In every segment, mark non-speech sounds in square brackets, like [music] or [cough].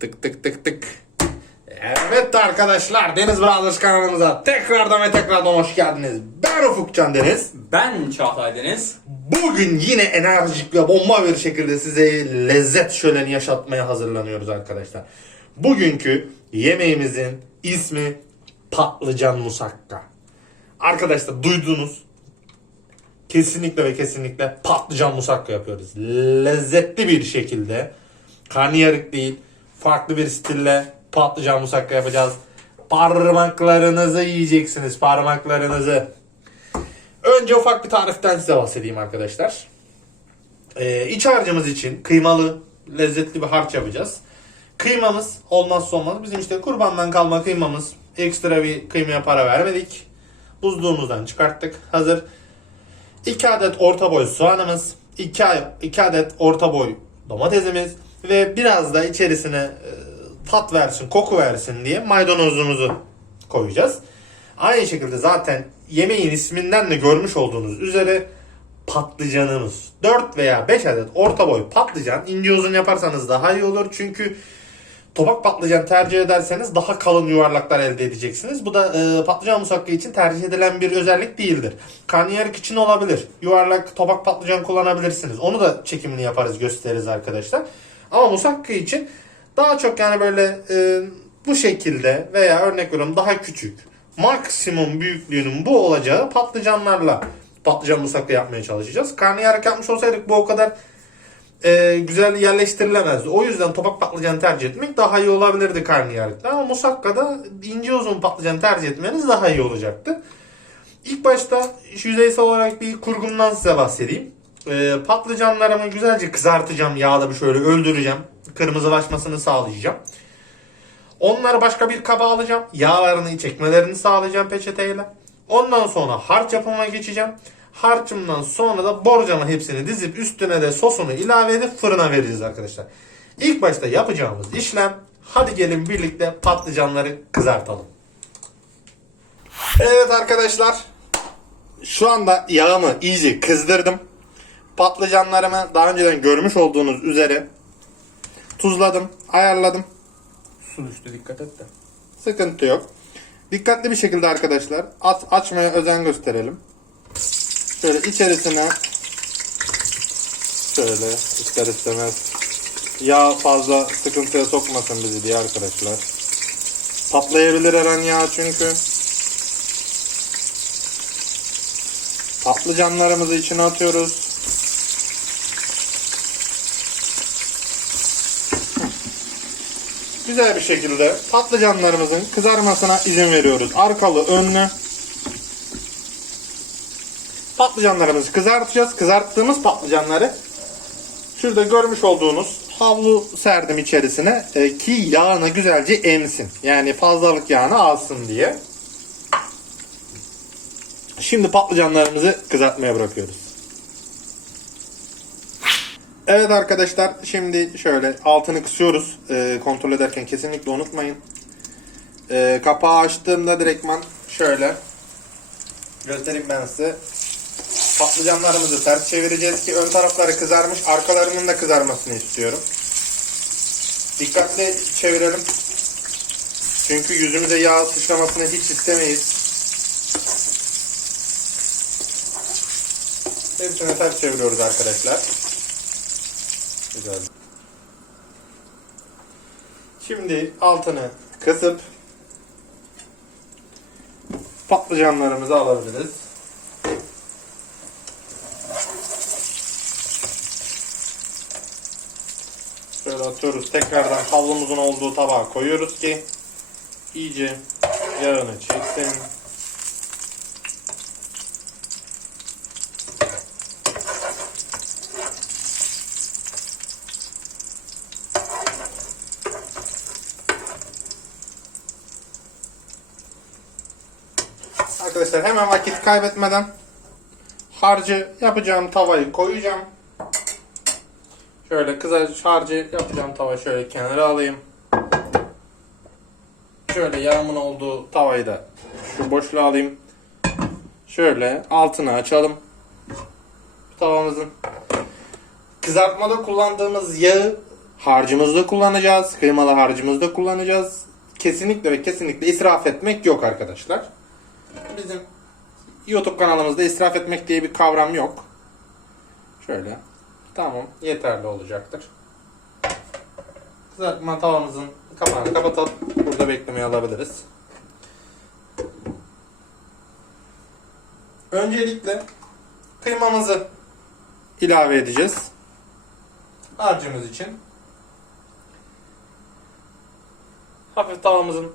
Tık tık tık tık. Evet arkadaşlar Deniz Brothers kanalımıza tekrardan ve tekrardan hoş geldiniz. Ben Ufuk Can Deniz. Ben Çağatay Deniz. Bugün yine enerjik ve bomba bir şekilde size lezzet şöleni yaşatmaya hazırlanıyoruz arkadaşlar. Bugünkü yemeğimizin ismi patlıcan musakka. Arkadaşlar duydunuz. Kesinlikle ve kesinlikle patlıcan musakka yapıyoruz. Lezzetli bir şekilde karnıyarık değil farklı bir stille patlıcan musakka yapacağız. Parmaklarınızı yiyeceksiniz parmaklarınızı. Önce ufak bir tariften size bahsedeyim arkadaşlar. Ee, iç harcımız için kıymalı, lezzetli bir harç yapacağız. Kıymamız olmazsa olmaz. Bizim işte kurbandan kalma kıymamız. Ekstra bir kıymaya para vermedik. Buzluğumuzdan çıkarttık. Hazır. 2 adet orta boy soğanımız. 2, 2 adet orta boy domatesimiz. Ve biraz da içerisine e, tat versin, koku versin diye maydanozumuzu koyacağız. Aynı şekilde zaten yemeğin isminden de görmüş olduğunuz üzere patlıcanımız. 4 veya 5 adet orta boy patlıcan. ince uzun yaparsanız daha iyi olur. Çünkü topak patlıcan tercih ederseniz daha kalın yuvarlaklar elde edeceksiniz. Bu da e, patlıcan musakka için tercih edilen bir özellik değildir. Karnıyarık için olabilir. Yuvarlak topak patlıcan kullanabilirsiniz. Onu da çekimini yaparız gösteririz arkadaşlar. Ama musakka için daha çok yani böyle e, bu şekilde veya örnek veriyorum daha küçük maksimum büyüklüğünün bu olacağı patlıcanlarla patlıcan musakka yapmaya çalışacağız. Karnıyarık yapmış olsaydık bu o kadar e, güzel yerleştirilemezdi. O yüzden topak patlıcan tercih etmek daha iyi olabilirdi karnıyarıkta. Ama musakkada ince uzun patlıcan tercih etmeniz daha iyi olacaktı. İlk başta yüzeysel olarak bir kurgumdan size bahsedeyim. E, patlıcanlarımı güzelce kızartacağım. Yağda bir şöyle öldüreceğim. Kırmızılaşmasını sağlayacağım. Onları başka bir kaba alacağım. Yağlarını çekmelerini sağlayacağım peçeteyle. Ondan sonra harç yapımına geçeceğim. Harcımdan sonra da borcama hepsini dizip üstüne de sosunu ilave edip fırına vereceğiz arkadaşlar. İlk başta yapacağımız işlem hadi gelin birlikte patlıcanları kızartalım. Evet arkadaşlar şu anda yağımı iyice kızdırdım. Patlıcanlarımı daha önceden görmüş olduğunuz üzere tuzladım, ayarladım. Su düştü dikkat et de. Sıkıntı yok. Dikkatli bir şekilde arkadaşlar aç, açmaya özen gösterelim. Şöyle içerisine şöyle ister istemez yağ fazla sıkıntıya sokmasın bizi diye arkadaşlar. Patlayabilir her an yağ çünkü. Patlıcanlarımızı içine atıyoruz. Güzel bir şekilde patlıcanlarımızın kızarmasına izin veriyoruz. Arkalı önlü. Patlıcanlarımızı kızartacağız. Kızarttığımız patlıcanları şurada görmüş olduğunuz havlu serdim içerisine e, ki yağını güzelce emsin. Yani fazlalık yağını alsın diye. Şimdi patlıcanlarımızı kızartmaya bırakıyoruz. Evet arkadaşlar şimdi şöyle altını kısıyoruz Ee, kontrol ederken kesinlikle unutmayın. Ee, kapağı açtığımda direktman şöyle göstereyim ben size. Patlıcanlarımızı ters çevireceğiz ki ön tarafları kızarmış arkalarının da kızarmasını istiyorum. Dikkatli çevirelim. Çünkü yüzümüze yağ sıçramasını hiç istemeyiz. Hepsini ters çeviriyoruz arkadaşlar. Güzel. Şimdi altını kısıp patlıcanlarımızı alabiliriz. Şöyle atıyoruz. Tekrardan havlumuzun olduğu tabağa koyuyoruz ki iyice yağını çeksin. Arkadaşlar hemen vakit kaybetmeden harcı yapacağım tavayı koyacağım. Şöyle kısa harcı yapacağım tavayı şöyle kenara alayım. Şöyle yağımın olduğu tavayı da şu boşluğa alayım. Şöyle altını açalım. Tavamızın. Kızartmada kullandığımız yağı harcımızda kullanacağız. Kıymalı harcımızda kullanacağız. Kesinlikle ve kesinlikle israf etmek yok arkadaşlar. Bizim YouTube kanalımızda israf etmek diye bir kavram yok. Şöyle. Tamam. Yeterli olacaktır. Kızartma tavamızın kapağını kapatalım. Burada beklemeye alabiliriz. Öncelikle kıymamızı ilave edeceğiz. Harcımız için. Hafif tavamızın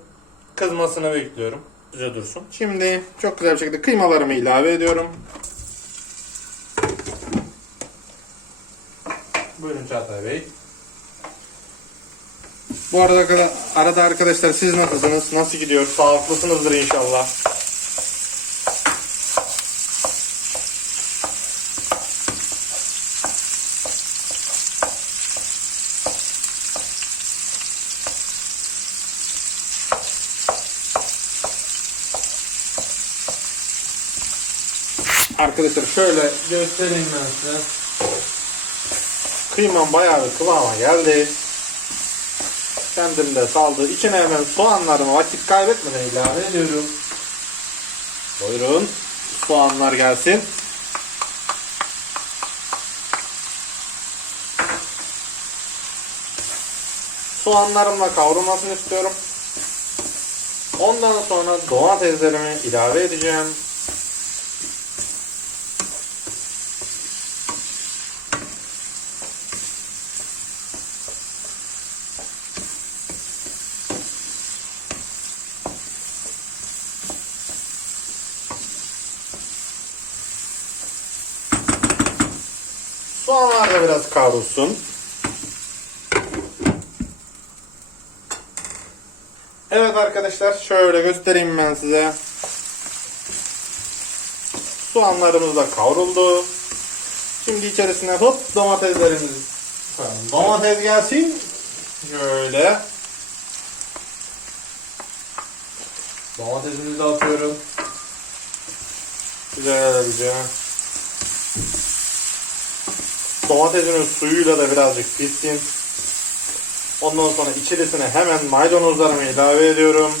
kızmasını bekliyorum. Güzel dursun. Şimdi çok güzel bir şekilde kıymalarımı ilave ediyorum. Buyurun Çağatay Bey. Bu arada arada- arada arkadaşlar siz nasılsınız? Nasıl gidiyor? Sağlıklısınızdır inşallah. Arkadaşlar şöyle göstereyim ben size. Kıymam bayağı bir kıvama geldi. Kendim de saldı. İçine hemen soğanlarımı vakit kaybetmeden ilave ediyorum. Buyurun. Soğanlar gelsin. Soğanlarımla kavrulmasını istiyorum. Ondan sonra domateslerimi ilave edeceğim. Soğanlar da biraz kavrulsun. Evet arkadaşlar şöyle göstereyim ben size. Soğanlarımız da kavruldu. Şimdi içerisine hop domateslerimizi koyalım. Domates gelsin. Şöyle. Domatesimizi de atıyorum. Güzelce. Domatesinin suyuyla da birazcık pişsin. Ondan sonra içerisine hemen maydanozlarımı ilave ediyorum.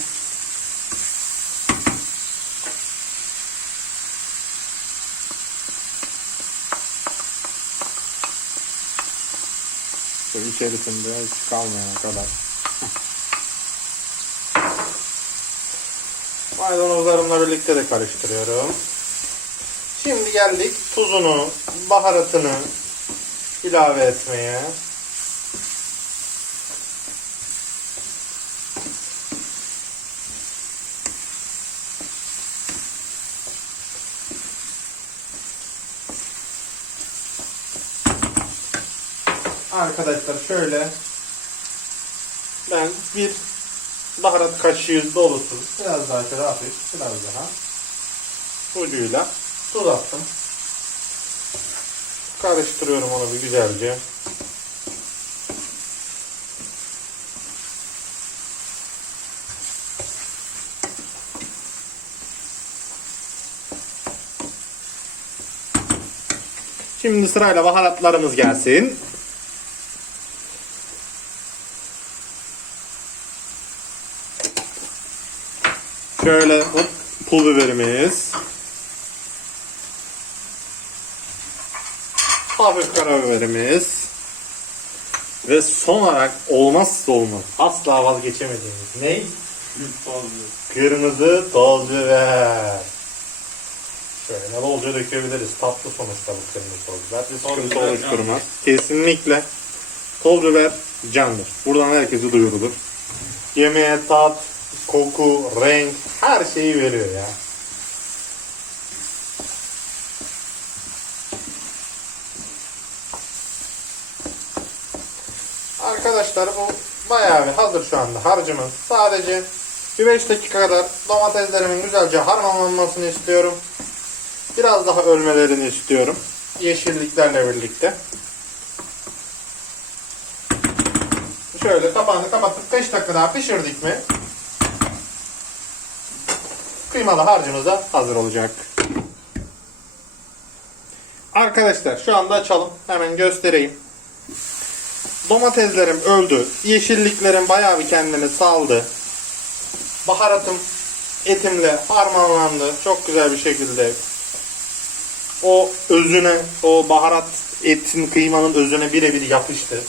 Şöyle içerisinde hiç kalmayana kadar. [laughs] Maydanozlarımla birlikte de karıştırıyorum. Şimdi geldik tuzunu, baharatını ilave etmeye. Arkadaşlar şöyle ben bir baharat kaşığı dolusu biraz daha şöyle hafif biraz daha ucuyla tuz attım. Karıştırıyorum onu bir güzelce. Şimdi sırayla baharatlarımız gelsin. Şöyle hop, pul biberimiz. Hafif karabiberimiz. Ve son olarak olmazsa olmaz asla vazgeçemediğimiz ne? Kırmızı toz biber. Şöyle bolca dökebiliriz. Tatlı sonuçta bu kırmızı toz biber. Bir sıkıntı oluşturmaz. Kesinlikle toz biber candır. Buradan herkese duyurulur. Yemeğe tat, koku, renk her şeyi veriyor ya. Arkadaşlar bu bayağı bir hazır şu anda harcımız. Sadece bir 5 dakika kadar domateslerimin güzelce harmanlanmasını istiyorum. Biraz daha ölmelerini istiyorum. Yeşilliklerle birlikte. Şöyle kapağını kapatıp 5 dakika daha pişirdik mi? Kıymalı harcımız da hazır olacak. Arkadaşlar şu anda açalım. Hemen göstereyim. Domateslerim öldü. Yeşilliklerim bayağı bir kendini saldı. Baharatım etimle harmanlandı. Çok güzel bir şekilde. O özüne, o baharat etin, kıymanın özüne birebir yapıştı.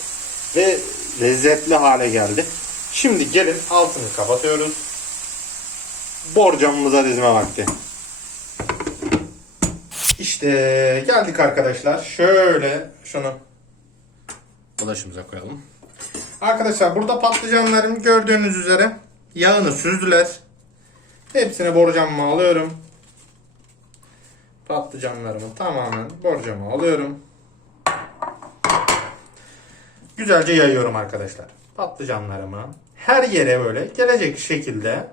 Ve lezzetli hale geldi. Şimdi gelin altını kapatıyoruz. Borcamımıza dizme vakti. İşte geldik arkadaşlar. Şöyle şunu bulaşımıza koyalım. Arkadaşlar burada patlıcanlarım gördüğünüz üzere yağını süzdüler. Hepsini borcamıma alıyorum. Patlıcanlarımı tamamen borcama alıyorum. Güzelce yayıyorum arkadaşlar. Patlıcanlarımı her yere böyle gelecek şekilde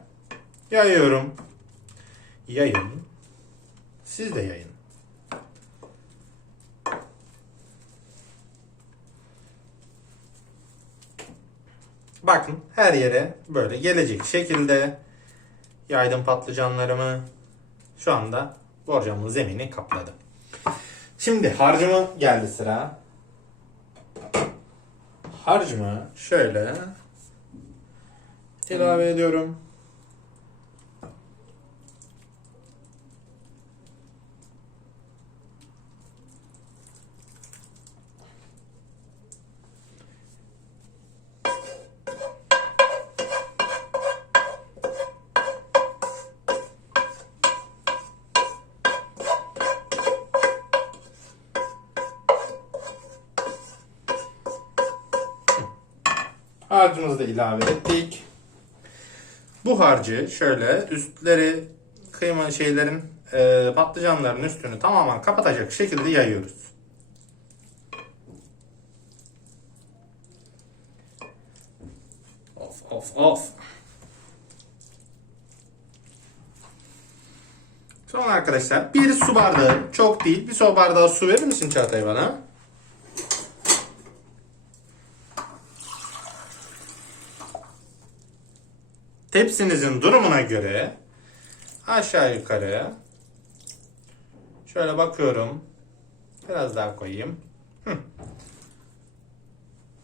yayıyorum. Yayın. Siz de yayın. Bakın her yere böyle gelecek şekilde yaydım patlıcanlarımı. Şu anda borcamın zemini kapladı. Şimdi harcıma geldi sıra. Harcımı şöyle ilave ediyorum. Harcımızı da ilave ettik. Bu harcı şöyle üstleri kıyma şeylerin e, patlıcanların üstünü tamamen kapatacak şekilde yayıyoruz. Of of of. Sonra arkadaşlar bir su bardağı çok değil bir su bardağı su verir misin Çağatay bana? Tepsinizin durumuna göre aşağı yukarı şöyle bakıyorum. Biraz daha koyayım.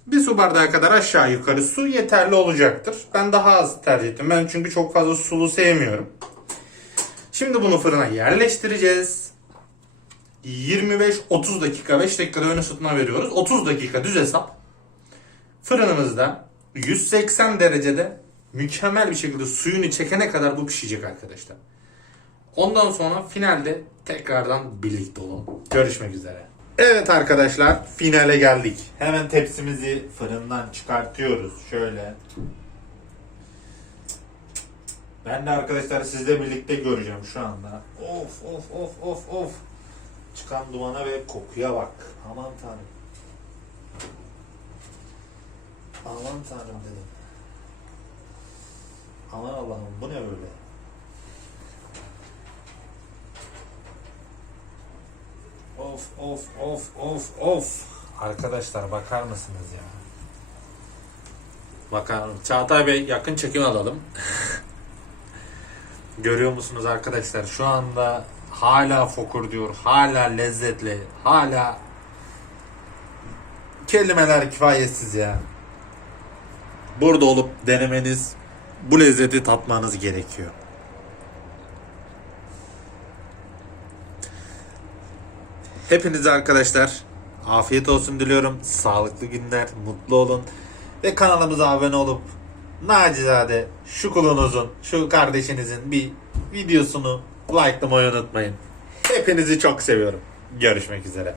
Bir su bardağı kadar aşağı yukarı su yeterli olacaktır. Ben daha az tercih ettim. Ben çünkü çok fazla sulu sevmiyorum. Şimdi bunu fırına yerleştireceğiz. 25-30 dakika 5 dakikada ön ısıtma veriyoruz. 30 dakika düz hesap. Fırınımızda 180 derecede mükemmel bir şekilde suyunu çekene kadar bu pişecek arkadaşlar. Ondan sonra finalde tekrardan birlikte olalım. Görüşmek üzere. Evet arkadaşlar finale geldik. Hemen tepsimizi fırından çıkartıyoruz. Şöyle. Ben de arkadaşlar sizle birlikte göreceğim şu anda. Of of of of of. Çıkan dumana ve kokuya bak. Aman tanrım. Aman tanrım dedim. Aman Allah'ım bu ne böyle? Of of of of of. Arkadaşlar bakar mısınız ya? Bakar Çağatay Bey yakın çekim alalım. [laughs] Görüyor musunuz arkadaşlar? Şu anda hala fokur diyor. Hala lezzetli. Hala kelimeler kifayetsiz ya. Burada olup denemeniz, bu lezzeti tatmanız gerekiyor. Hepinize arkadaşlar afiyet olsun diliyorum. Sağlıklı günler, mutlu olun. Ve kanalımıza abone olup nacizade şu kulunuzun, şu kardeşinizin bir videosunu likelamayı unutmayın. Hepinizi çok seviyorum. Görüşmek üzere.